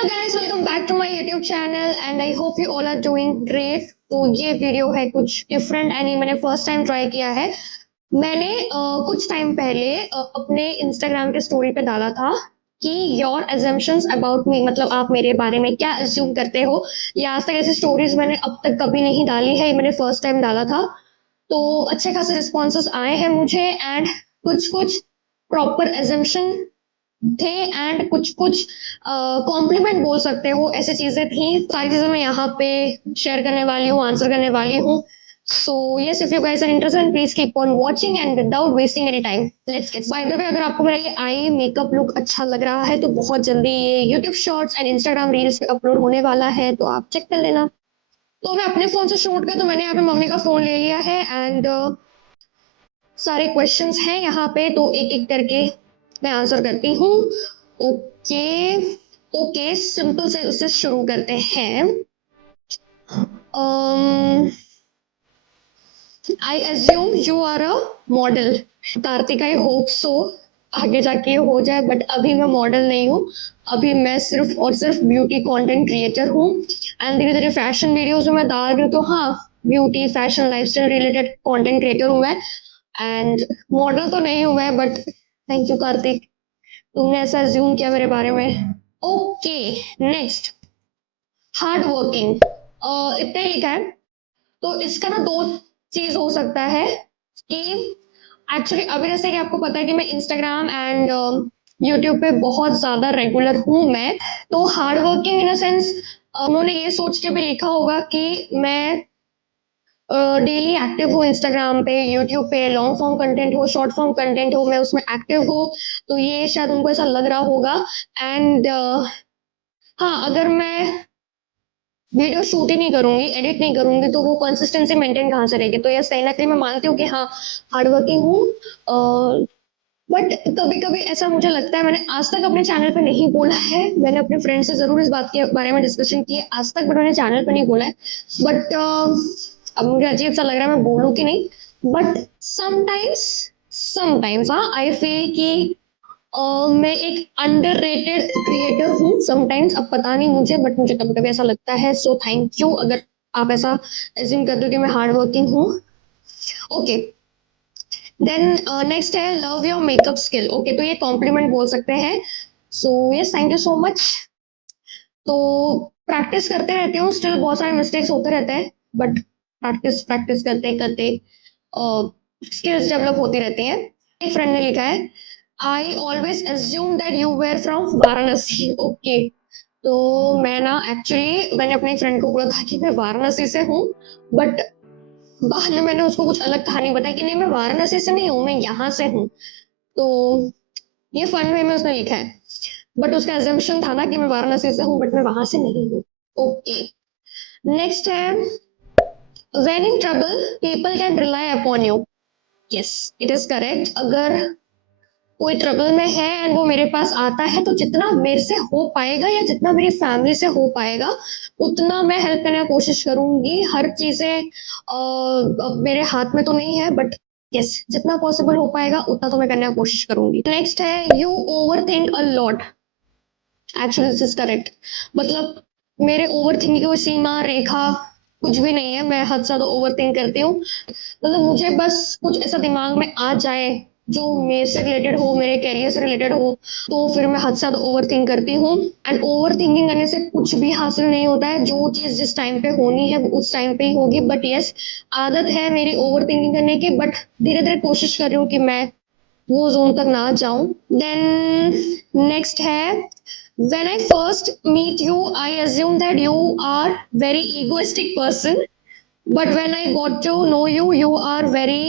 Hello guys, welcome back to my YouTube channel and I hope you all are doing great. तो ये video है कुछ different and मैंने first time try किया है। मैंने कुछ टाइम पहले अपने इंस्टाग्राम के स्टोरी पे डाला था कि योर एजम्पशंस अबाउट मी, मतलब आप मेरे बारे में क्या अज्यूम करते हो। या आज तक ऐसी स्टोरीज मैंने अब तक कभी नहीं डाली है, ये मैंने फर्स्ट टाइम डाला था। तो अच्छे खासे रिस्पॉन्सेस आए हैं मुझे एंड कुछ कुछ प्रॉपर एजम्पशन थे एंड कुछ कुछ कॉम्प्लीमेंट बोल सकते हो, ऐसी चीजें थी। सारी चीजें मैं यहाँ पे शेयर करने वाली हूँ, आंसर करने वाली हूँ। So yes, if you guys are interested please keep on watching and without wasting any time let's get. By the way, अगर आपको मेरा ये आई मेकअप लुक अच्छा लग रहा है तो बहुत जल्दी ये YouTube shorts and Instagram reels पे अपलोड होने वाला है, तो आप चेक कर लेना। तो मैं अपने फोन से शूट कर, तो मैंने यहाँ पे मम्मी का फोन ले लिया है एंड सारे क्वेश्चंस हैं यहाँ पे, तो एक एक करके मैं आंसर करती हूँ। ओके ओके, सिंपल से उससे शुरू करते हैं। I assume you are a model. Kartik, I hope so आगे जाके हो जाए, बट अभी मैं मॉडल नहीं हूँ। अभी मैं सिर्फ और सिर्फ ब्यूटी कंटेंट क्रिएटर हूँ एंड धीरे धीरे फैशन वीडियोज में डाल रही हूँ। तो हाँ, beauty fashion lifestyle related content creator हूँ मैं एंड मॉडल तो नहीं हूँ मैं, बट थैंक यू कार्तिक, तुमने ऐसा अज्यूम किया मेरे बारे में। Okay, next, hard working. इतना ही लिखा है। तो इसका ना दो चीज हो सकता है कि एक्चुअली अभी जैसे कि आपको पता है कि मैं इंस्टाग्राम एंड यूट्यूब पे बहुत ज्यादा रेगुलर हूँ मैं। तो hard working in a sense उन्होंने ये सोच के भी लिखा होगा कि मैं डेली एक्टिव हूँ इंस्टाग्राम पे, यूट्यूब पे, लॉन्ग फॉर्म कंटेंट हो, शॉर्ट फॉर्म कंटेंट हो, मैं उसमें एक्टिव हूँ। तो ये शायद उनको ऐसा लग रहा होगा एंड हाँ, अगर मैं वीडियो शूट ही नहीं करूंगी, एडिट नहीं करूंगी, तो वो कंसिस्टेंसी मेंटेन कहाँ से रहेगी। तो ये कहीं ना कहीं मैं मानती हूँ कि हाँ, हार्ड वर्किंग हूँ। बट कभी कभी ऐसा मुझे लगता है, मैंने आज तक अपने चैनल पे नहीं बोला है, मैंने अपने फ्रेंड से जरूर इस बात के बारे में डिस्कशन की है, आज तक मैंने चैनल पे नहीं बोला है। बट अब मुझे अजीब सा लग रहा है मैं बोलूँ कि नहीं। बट समटाइम्स समटाइम्स हाँ, आई फील कि मैं एक अंडररेटेड क्रिएटर हूँ समटाइम्स। अब पता नहीं मुझे, बट मुझे कभी कभी ऐसा लगता है। सो थैंक यू अगर आप ऐसा एज्यूम करते हो कि मैं हार्ड वर्किंग हूँ। ओके, देन नेक्स्ट है love your makeup skill. Okay, तो ये कॉम्प्लीमेंट बोल सकते हैं। So yes, thank you so much. तो प्रैक्टिस करते रहते हो, स्टिल बहुत सारे मिस्टेक्स होते रहते हैं, बट प्रैक्टिस प्रैक्टिस करते करते स्किल्स डेवलप होती रहती हैं। एक फ्रेंड ने लिखा है, I always assume that you were from Varanasi. Okay, तो मैं ना एक्चुअली मैंने अपने फ्रेंड को बोला था कि मैं वाराणसी से हूँ, बट बाद में मैंने उसको कुछ अलग कहानी बताई कि नहीं, मैं वाराणसी से नहीं हूँ, मैं यहाँ से हूँ। तो ये फन वे में उसने लिखा है, बट उसका एजम्पशन था ना कि मैं वाराणसी से हूँ, बट मैं वहां से नहीं हूँ। ओके, नेक्स्ट है, when in trouble people can rely upon you. Yes, it is correct. अगर कोई ट्रबल में है एंड वो मेरे पास आता है, तो जितना मेरे से हो पाएगा या जितना मेरी फैमिली से हो पाएगा उतना मैं हेल्प करने की कोशिश करूंगी। हर चीजें मेरे हाथ में तो नहीं है, बट यस, जितना पॉसिबल हो पाएगा उतना तो मैं करने की कोशिश करूंगी। नेक्स्ट है, you over think a lot. Actually this is correct. मतलब मेरे ओवर थिंकिंग की कोई सीमा रेखा कुछ भी नहीं है, मैं हद से ज्यादा ओवर थिंक करती हूँ। मतलब मुझे बस कुछ ऐसा दिमाग में आ जाए जो मेरे से रिलेटेड हो, मेरे कैरियर से रिलेटेड हो, तो फिर मैं हद से ज्यादा ओवर थिंक करती हूँ। एंड ओवर थिंकिंग करने से कुछ भी हासिल नहीं होता है। जो चीज जिस टाइम पे होनी है वो उस टाइम पे ही होगी। बट यस, आदत है मेरी ओवर थिंकिंग करने की, बट धीरे धीरे कोशिश कर रही हूँ कि मैं वो जोन तक ना जाऊं। देन नेक्स्ट है, when I first meet you I assume that you are very egoistic person, but when I got to know you you are very,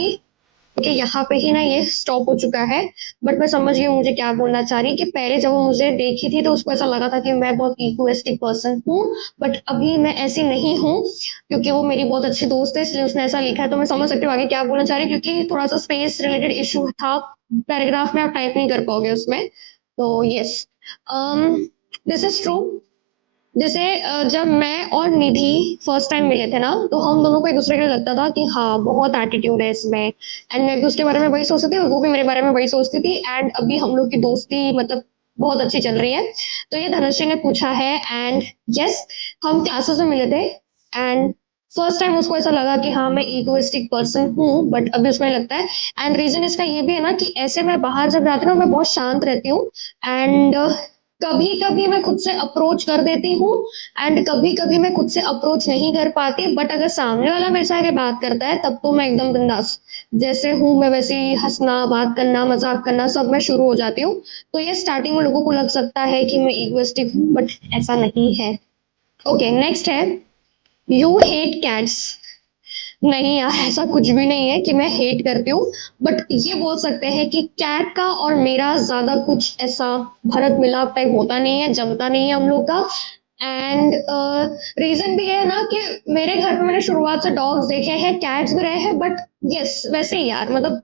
कि यहाँ पे ही ना ये स्टॉप हो चुका है। बट मैं समझ गई मुझे क्या बोलना चाह रही, कि पहले जब वो मुझे देखी थी तो उसको ऐसा लगा था कि मैं बहुत इगोइस्टिक पर्सन हूँ, बट अभी मैं ऐसी नहीं हूँ, क्योंकि वो मेरी बहुत अच्छी दोस्त है इसलिए उसने ऐसा लिखा है। तो मैं समझ सकती हूँ आगे क्या बोलना चाह रही, क्योंकि थोड़ा सा स्पेस रिलेटेड इशू था, पैराग्राफ में आप टाइप नहीं कर पाओगे उसमें। तो यस, दिस इज ट्रू। जैसे जब मैं और निधि फर्स्ट टाइम मिले थे ना, तो हम दोनों को एक दूसरे के लिए लगता था कि हाँ, बहुत एटीट्यूड है इसमें, एंड मैं भी उसके बारे में वही सोचती थी और वो भी मेरे बारे में वही सोचती थी। एंड अभी हम लोग की दोस्ती मतलब बहुत अच्छी चल रही है। तो ये धनश्री ने पूछा है एंड यस, हम क्लासेस में मिले थे एंड फर्स्ट टाइम उसको ऐसा लगा कि हाँ मैं इगोइस्टिक पर्सन हूँ, बट अभी उसमें लगता है। एंड रीजन इसका ये भी है ना कि ऐसे मैं बाहर जब जाती हूँ मैं बहुत शांत रहती हूँ एंड कभी कभी मैं खुद से अप्रोच कर देती हूँ एंड कभी कभी मैं खुद से अप्रोच नहीं कर पाती, बट अगर सामने वाला मेरे से आके बात करता है तब तो मैं एकदम बिंदास जैसे हूँ मैं वैसे ही हंसना, बात करना, मजाक करना सब मैं शुरू हो जाती हूँ। तो ये स्टार्टिंग में लोगों को लग सकता है कि मैं इगोइस्टिक हूँ, बट ऐसा नहीं है। ओके, नेक्स्ट है यू हेट कैट्स। नहीं यार, ऐसा कुछ भी नहीं है कि मैं हेट करती हूँ, बट ये बोल सकते हैं कि कैट का और मेरा ज्यादा कुछ ऐसा भरत मिलाप टाइप होता नहीं है, जमता नहीं है हम लोग का। एंड रीजन भी है ना कि मेरे घर में मैंने शुरुआत से डॉग्स देखे हैं, कैट्स भी रहे हैं, बट यस वैसे ही यार, मतलब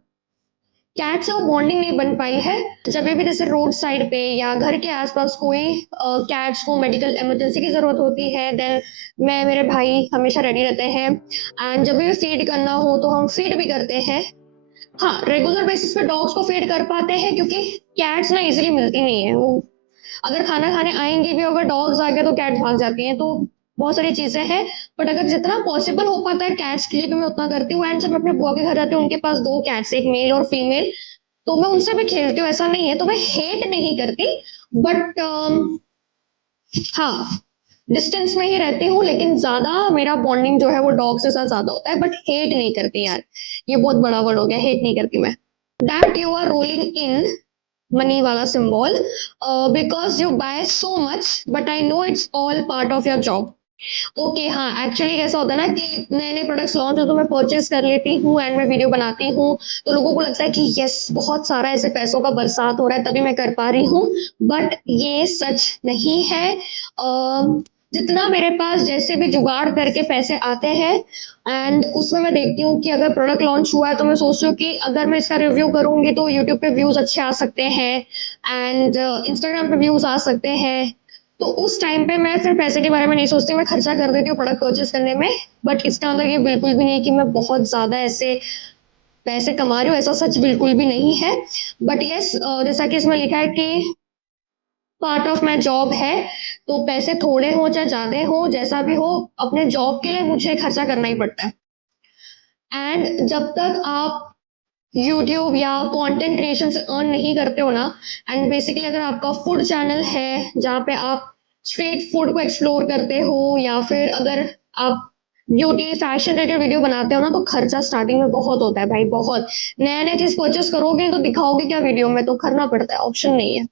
कैट से वो बॉन्डिंग नहीं बन पाई है। जब भी जैसे रोड साइड पे या घर के आसपास कोई कैट्स को मेडिकल इमरजेंसी की जरूरत होती है, देन मैं मेरे भाई हमेशा रेडी रहते हैं एंड जब भी फीड करना हो तो हम फीड भी करते हैं। हाँ, रेगुलर बेसिस पे डॉग्स को फीड कर पाते हैं क्योंकि कैट्स ना इजीली मिलती नहीं है। वो अगर खाना खाने आएंगे भी, अगर डॉग्स आ गए तो कैट भाग जाती हैं। तो बहुत सारी चीजें हैं, बट अगर जितना पॉसिबल हो पाता है कैट्स के लिए भी मैं उतना करती हूँ। एंड जब मैं अपने बुआ के घर जाती हूँ, उनके पास दो कैट्स, एक मेल और फीमेल, तो मैं उनसे भी खेलती हूँ, ऐसा नहीं है। तो मैं हेट नहीं करती, बट हाँ, डिस्टेंस में ही रहती हूँ, लेकिन ज्यादा मेरा बॉन्डिंग जो है वो डॉग के साथ ज्यादा होता है, बट हेट नहीं करती यार। ये बहुत बड़ा वर्ड हो गया, हेट नहीं करती मैं। That you are rolling in money वाला symbol, because you buy so much, but I know it's all part of your job. Okay, हाँ, एक्चुअली कैसा होता है ना कि नए नए प्रोडक्ट्स लॉन्च हो तो मैं परचेज कर लेती हूँ एंड मैं वीडियो बनाती हूँ, तो लोगों को लगता है कि यस बहुत सारा ऐसे पैसों का बरसात हो रहा है तभी मैं कर पा रही हूँ, बट ये सच नहीं है। जितना मेरे पास जैसे भी जुगाड़ करके पैसे आते हैं एंड उसमें मैं देखती हूँ कि अगर प्रोडक्ट लॉन्च हुआ है तो मैं सोचती हूँ कि अगर मैं इसका रिव्यू करूंगी तो यूट्यूब पे व्यूज अच्छे आ सकते हैं एंड इंस्टाग्राम पे व्यूज आ सकते हैं। तो उस टाइम पे मैं फिर पैसे के बारे में नहीं सोचती, मैं खर्चा कर देती हूँ प्रोडक्ट परचेज करने में। बट इसका मतलब ये बिल्कुल भी नहीं कि मैं बहुत ज्यादा ऐसे पैसे कमा रही हूँ, ऐसा सच बिल्कुल भी नहीं है। बट यस, जैसा कि इसमें लिखा है कि पार्ट ऑफ माई जॉब है, तो पैसे थोड़े हो चाहे ज्यादा हो, जैसा भी हो, अपने जॉब के लिए मुझे खर्चा करना ही पड़ता है। एंड जब तक आप यूट्यूब या कंटेंट क्रिएशन से अर्न नहीं करते हो ना, एंड बेसिकली अगर आपका फूड चैनल है जहाँ पे आप स्ट्रीट फूड को एक्सप्लोर करते हो, या फिर अगर आप ब्यूटी फैशन रिलेटेड वीडियो बनाते हो ना, तो खर्चा स्टार्टिंग में बहुत होता है भाई, बहुत। नया नया चीज परचेस करोगे तो दिखाओगे क्या वीडियो में, तो करना पड़ता है, ऑप्शन नहीं है।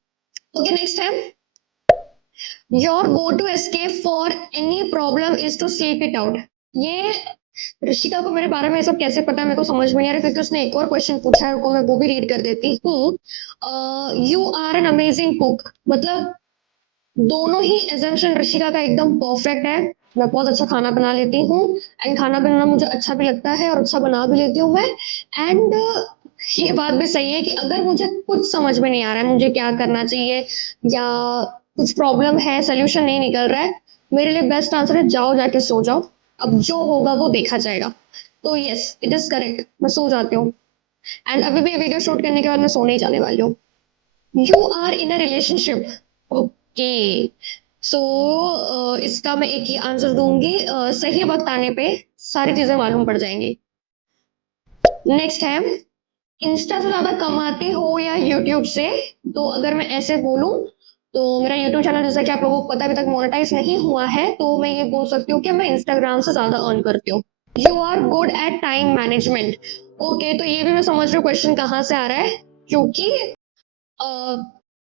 ओके, नेक्स्ट है your go to escape for any problem is to sleep it out. ये ऋषिका को मेरे बारे में सब कैसे पता है मेरे को समझ में नहीं आ रहा, क्योंकि उसने एक और क्वेश्चन पूछा है, रुको मैं वो भी रीड कर देती हूँ। You are an amazing cook, मतलब दोनों ही एजम्पशन ऋषिका का एकदम परफेक्ट है। मैं बहुत अच्छा खाना बना लेती हूँ एंड खाना बनाना मुझे अच्छा भी लगता है और अच्छा बना भी लेती हूँ मैं। एंड ये बात भी सही है कि अगर मुझे कुछ समझ में नहीं आ रहा है मुझे क्या करना चाहिए, या कुछ प्रॉब्लम है, सोल्यूशन नहीं निकल रहा है, मेरे लिए बेस्ट आंसर है जाओ जाके सो जाओ, अब जो होगा वो देखा जाएगा। तो यस, इट इज करेक्ट, मैं सो जाती हूँ। एंड अभी भी वीडियो शूट करने के बाद मैं सोने ही जाने वाली हूँ। You are in a relationship. Okay, so इसका मैं एक ही आंसर दूंगी, सही वक्त आने पे सारी चीजें मालूम पड़ जाएंगी। नेक्स्ट है इंस्टा से ज्यादा कमाती हो या यूट्यूब से। तो अगर मैं ऐसे बोलूं तो मेरा यूट्यूब चैनल, जैसा कि आप लोगों को पता है, अभी तक मोनेटाइज नहीं हुआ है, तो मैं ये बोल सकती हूँ कि मैं इंस्टाग्राम से ज्यादा अर्न करती हूँ। You are good at time management. Okay, तो ये भी मैं समझ रही हूँ क्वेश्चन कहाँ से आ रहा है, क्योंकि अ,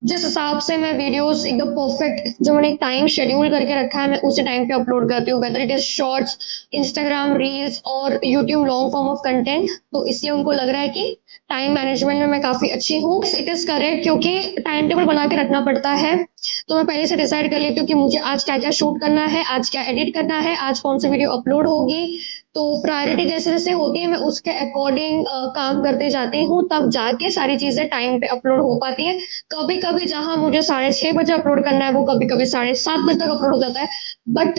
जिस हिसाब से मैं वीडियोस एकदम परफेक्ट, जो मैंने एक टाइम शेड्यूल करके रखा है, मैं उसी टाइम पे अपलोड करती हूँ, whether it is shorts, Instagram reels और YouTube long form of content. तो इसलिए उनको लग रहा है कि टाइम मैनेजमेंट में मैं काफी अच्छी हूँ। इट इज करेक्ट, क्योंकि टाइम टेबल बना के रखना पड़ता है। तो मैं पहले से डिसाइड कर लेती हूँ कि मुझे आज क्या क्या शूट करना है, आज क्या एडिट करना है, आज कौन सी वीडियो अपलोड होगी। तो प्रायोरिटी जैसे जैसे होती है मैं उसके अकॉर्डिंग काम करते जाती हूँ, तब जाके सारी चीजें टाइम पे अपलोड हो पाती है। कभी कभी जहां मुझे 6:30 बजे अपलोड करना है, वो कभी कभी 7:30 बजे तक अपलोड हो जाता है। बट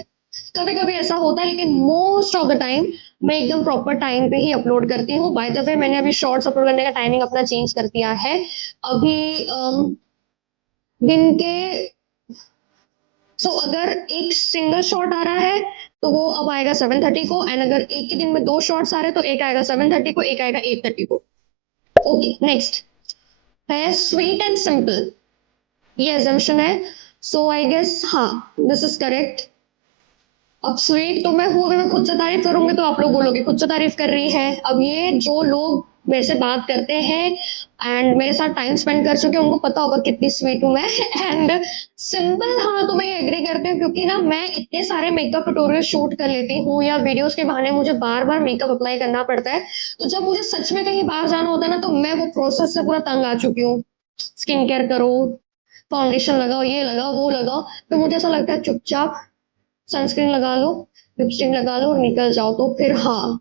कभी कभी ऐसा होता है, लेकिन मोस्ट ऑफ द टाइम मैं एकदम प्रॉपर टाइम पे ही अपलोड करती हूँ। बाय द वे, मैंने अभी शॉर्ट्स अपलोड करने का टाइमिंग अपना चेंज कर दिया है। अभी दिन के अगर एक सिंगल शॉट आ रहा है तो वो अब आएगा 7:30 को, एंड अगर एक ही दिन में 2 शॉट्स आ रहे हैं तो एक आएगा 7:30 को, एक आएगा 8:30 को। ओके, नेक्स्ट है स्वीट एंड सिंपल। ये एजम्पशन है, सो आई गेस हाँ, दिस इज करेक्ट। अब स्वीट तो मैं हूँ, अगर मैं खुद से तारीफ करूंगी तो आप लोग बोलोगे खुद से तारीफ कर रही है। अब ये जो लोग मेरे से बात करते हैं एंड मेरे साथ टाइम स्पेंड कर चुके हैं उनको पता होगा कितनी स्वीट हूँ मैं। एंड सिंपल, हाँ तो मैं ये एग्री करती हूँ, क्योंकि ना मैं इतने सारे मेकअप ट्यूटोरियल शूट कर लेती हूँ या वीडियोस के बहाने मुझे बार बार मेकअप अप्लाई करना पड़ता है, तो जब मुझे सच में कहीं बाहर जाना होता है ना, तो मैं वो प्रोसेस से पूरा तंग आ चुकी हूँ। स्किन केयर करो, फाउंडेशन लगाओ, ये लगाओ, वो लगाओ, तो मुझे ऐसा लगता है चुपचाप सनस्क्रीन लगा लो, लिपस्टिक लगा लो और निकल जाओ। तो फिर हाँ,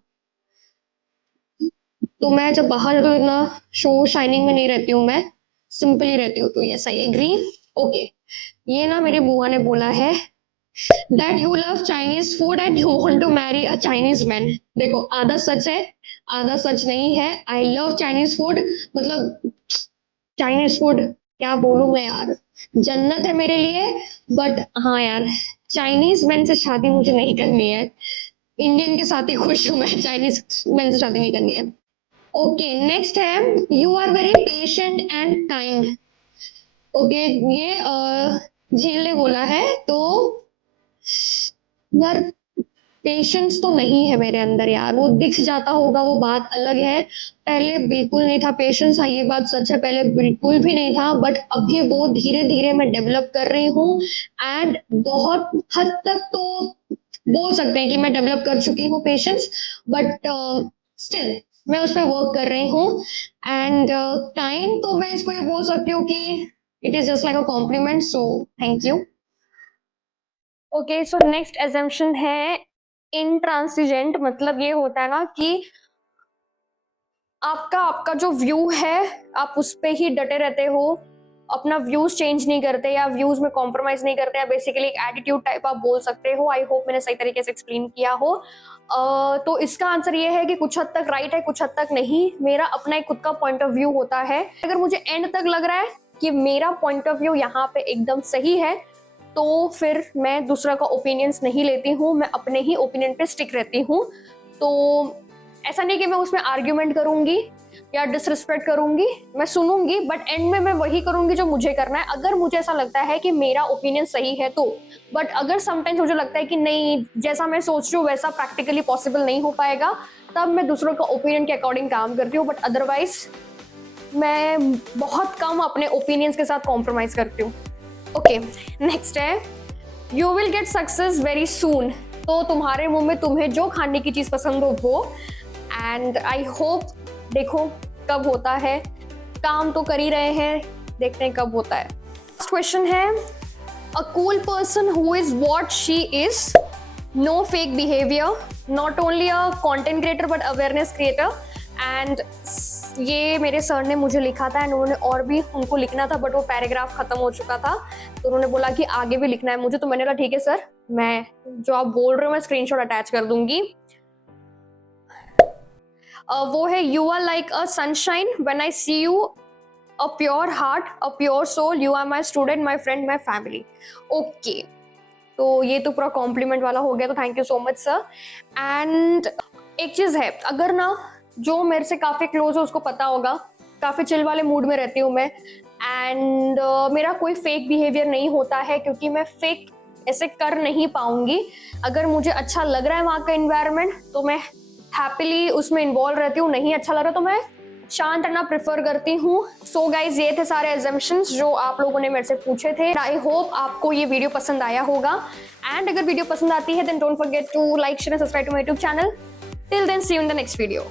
तो मैं जब बाहर जाती हूँ इतना शो शाइनिंग में नहीं रहती हूँ, मैं सिंपल ही रहती हूँ। तो यस आई एग्री। ओके, ये ना मेरे बुआ ने बोला है that you love Chinese food and you want to marry a Chinese man. देखो, आधा सच है आधा सच नहीं है। आई लव चाइनीज फूड, मतलब चाइनीज फूड क्या बोलूं मैं यार, जन्नत है मेरे लिए। बट हाँ यार, चाइनीज मैन से शादी मुझे नहीं करनी है, इंडियन के साथ ही खुश हूँ मैं, चाइनीज मैन से शादी नहीं करनी है। ओके, नेक्स्ट है you are very patient and kind. Okay, ये झील ने बोला है। तो यार, पेशेंस तो नहीं है मेरे अंदर यार, वो दिख जाता होगा वो बात अलग है। पहले बिल्कुल नहीं था पेशेंस, हाँ ये बात सच है, पहले बिल्कुल भी नहीं था, बट अभी वो धीरे धीरे मैं डेवलप कर रही हूँ। एंड बहुत हद तक तो बोल सकते हैं कि मैं डेवलप कर चुकी हूँ पेशेंस, बट स्टिल मैं उस पर वर्क कर रही हूँ। एंड टाइम तो मैं इसको ये बोल सकती हूँ कि it is just like a compliment, so thank you. Okay, so next assumption है इंट्रांसिजेंट। मतलब ये होता है ना कि आपका आपका जो व्यू है आप उस पे ही डटे रहते हो, अपना व्यूज चेंज नहीं करते या व्यूज में कॉम्प्रोमाइज नहीं करते, या बेसिकली एक एटीट्यूड टाइप आप बोल सकते हो। आई होप मैंने सही तरीके से एक्सप्लेन किया हो। तो इसका आंसर ये है कि कुछ हद तक राइट है, कुछ हद तक नहीं। मेरा अपना एक खुद का पॉइंट ऑफ व्यू होता है। अगर मुझे एंड तक लग रहा है कि मेरा पॉइंट ऑफ व्यू यहाँ पे एकदम सही है, तो फिर मैं दूसरा का ओपिनियंस नहीं लेती हूँ, मैं अपने ही ओपिनियन पे स्टिक रहती हूँ। तो ऐसा नहीं कि मैं उसमें आर्ग्यूमेंट करूंगी या डिसरिस्पेक्ट करूंगी, मैं सुनूंगी, बट एंड में मैं वही करूंगी जो मुझे करना है, अगर मुझे ऐसा लगता है कि मेरा ओपिनियन सही है तो। बट अगर समटाइम्स मुझे लगता है कि नहीं, जैसा मैं सोच रही हूँ वैसा प्रैक्टिकली पॉसिबल नहीं हो पाएगा, तब मैं दूसरों का ओपिनियन के अकॉर्डिंग काम करती हूँ। बट अदरवाइज मैं बहुत कम अपने ओपिनियंस के साथ कॉम्प्रोमाइज करती हूँ। ओके, नेक्स्ट है you will get success very soon. तो तुम्हारे मुंह में तुम्हें जो खाने की चीज पसंद हो वो, एंड आई होप, देखो कब होता है, काम तो कर ही रहे हैं, देखते हैं कब होता है। नेक्स्ट क्वेश्चन है a cool person who is what she is, no fake behaviour, not only a content creator but awareness creator. And ये मेरे सर ने मुझे लिखा था एंड उन्होंने और भी उनको लिखना था, बट वो पैराग्राफ खत्म हो चुका था, तो उन्होंने बोला कि आगे भी लिखना है मुझे। तो मैंने कहा ठीक है सर, मैं जो आप बोल रहे हो मैं स्क्रीनशॉट अटैच कर दूंगी। वो है you are like a sunshine when I see you, a pure heart, a pure soul, you are my student, my friend, my family. Okay, तो ये तो पूरा कॉम्प्लीमेंट वाला हो गया, तो thank you so much sir. And एक चीज है, अगर ना जो मेरे से काफी क्लोज है उसको पता होगा, काफी चिल वाले मूड में रहती हूँ मैं, एंड मेरा कोई फेक बिहेवियर नहीं होता है, क्योंकि मैं फेक ऐसे कर नहीं पाऊंगी। अगर मुझे अच्छा लग रहा है वहाँ का एनवायरनमेंट तो मैं हैप्पीली उसमें इन्वॉल्व रहती हूँ, नहीं अच्छा लग रहा तो मैं शांत रहना प्रेफर करती हूँ। सो गाइज, ये थे सारे एजम्पशंस जो आप लोगों ने मेरे से पूछे थे। आई होप आपको ये वीडियो पसंद आया होगा, एंड अगर वीडियो पसंद आती है then don't forget to like, share and subscribe to my YouTube channel. Till then see you in the next video.